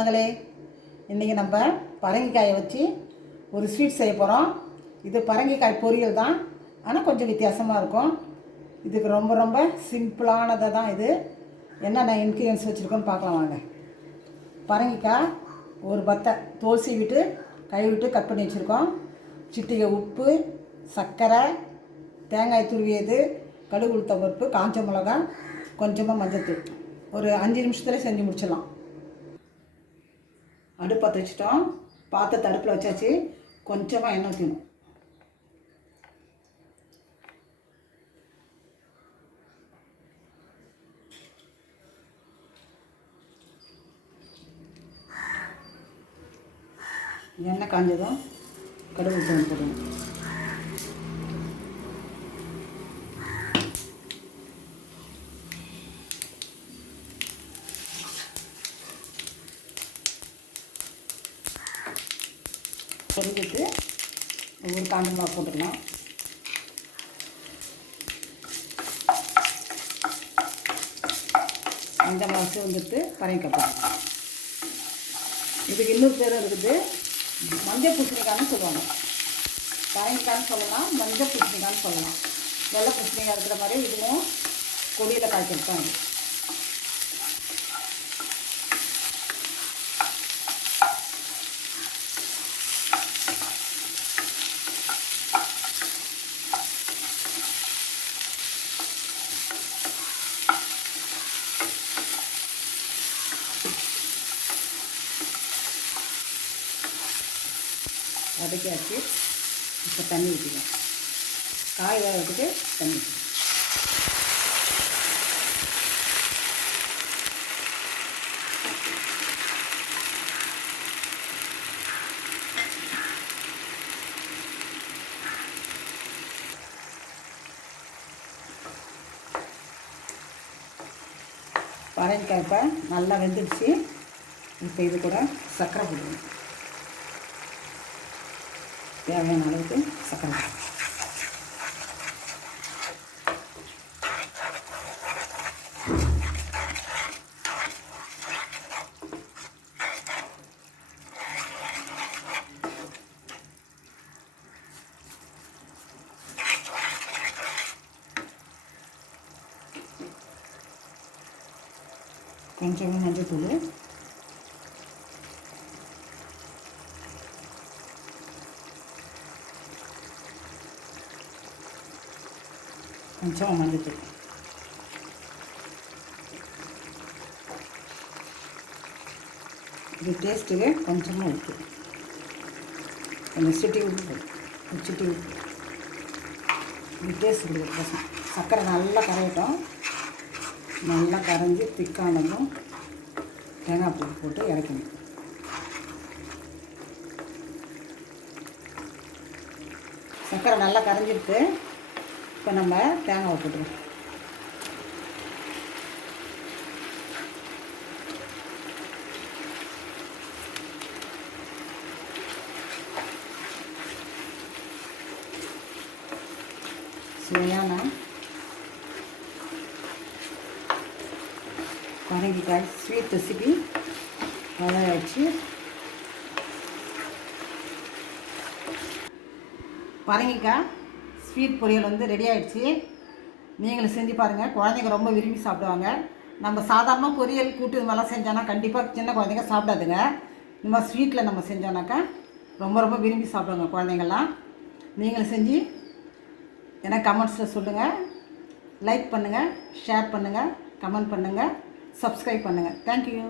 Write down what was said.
சொந்தங்களே, இன்றைக்கி நம்ம பரங்கிக்காயை வச்சு ஒரு ஸ்வீட் செய்ய போகிறோம். இது பரங்கிக்காய் பொரியல் தான், ஆனால் கொஞ்சம் வித்தியாசமாக இருக்கும். இதுக்கு ரொம்ப ரொம்ப சிம்பிளானதை தான் இது. என்னென்ன இன்க்ரீடியன்ஸ் வச்சுருக்கோன்னு பார்க்கலாம் வாங்க. பரங்கிக்காய் ஒரு பத்தை தோல் சீவிட்டு கழுவிட்டு கட் பண்ணி வச்சுருக்கோம். சிட்டிகை உப்பு, சர்க்கரை, தேங்காய் துருவியது, கடுகு உளுத்தம் பருப்பு, காஞ்ச மிளகா, கொஞ்சமாக மஞ்சள்தூள். ஒரு 5 நிமிஷத்தில் செஞ்சு முடிச்சிடலாம். அடுப்பு பற்ற வச்சுட்டோம். பாத்திரத்தை அடுப்பில் வச்சாச்சு. கொஞ்சமாக எண்ணெய் ஊற்றணும். எண்ணெய் காஞ்சதும் கடுகு உளுத்தம் போடணும். பொரிஞ்சிட்டு ஒரு காஞ்ச மிளகா போட்டுக்கலாம். அந்த மிளகா வந்துட்டு பரங்கிக்காய் போடணும். இதுக்கு இன்னொரு பேர் இருக்குது, மஞ்சள் பூசணிக்காய்னு சொல்லுவாங்க. பரங்கிக்காய்னு சொல்லலாம், மஞ்சள் பூசணிக்காய்னு சொல்லலாம். வெள்ளை பூசணிக்காய் இருக்கிற மாதிரி இதுவும் கொடியில் காய்ச்சிருக்கோம். இது வதக்கியாச்சு. இப்போ தண்ணி ஊற்றிக்கலாம். காய் வேகிறதுக்கு தண்ணி ஊற்றிக்கலாம். பரங்கிக்காய் இப்போ நல்லா வெந்துடுச்சு. இப்போ இது கூட சர்க்கரை போடணும். தேவையான அளவுக்கு சர்க்கரை. கொஞ்சமாக மஞ்சள்தூள், கொஞ்சம் மஞ்சள், இது டேஸ்ட்டுக்கு கொஞ்சமாக உப்பு, கொஞ்சம் சிட்டி உப்பு, சிட்டி உப்பு. இது டேஸ்ட் கொடுக்குற பசங்க. சர்க்கரை நல்லா கரையட்டும். நல்லா கரைஞ்சி திக்கானதும் தேங்காய் பூ போட்டு இறக்கணும். சர்க்கரை நல்லா கரைஞ்சிருக்கு. இப்போ நம்ம தேங்காய் போட்டுருவோம். சுவையான பரங்கிக்காய் ஸ்வீட் ரெசிபி தயாராகிடுச்சு. பரங்கிக்காய் ஸ்வீட் பொரியல் வந்து ரெடி ஆகிடுச்சு. நீங்களும் செஞ்சு பாருங்கள். குழந்தைங்க ரொம்ப விரும்பி சாப்பிடுவாங்க. நம்ம சாதாரணமாக பொரியல் கூட்டு இது மாதிரிலாம் செஞ்சோன்னா கண்டிப்பாக சின்ன குழந்தைங்க சாப்பிடாதுங்க. இந்த மாதிரி ஸ்வீட்டில் நம்ம செஞ்சோன்னாக்கா ரொம்ப ரொம்ப விரும்பி சாப்பிடுவாங்க குழந்தைங்கள்லாம். நீங்களும் செஞ்சு எனக்கு கமெண்ட்ஸில் சொல்லுங்கள். லைக் பண்ணுங்கள், ஷேர் பண்ணுங்கள், கமெண்ட் பண்ணுங்கள், சப்ஸ்கிரைப் பண்ணுங்கள். தேங்க்யூ.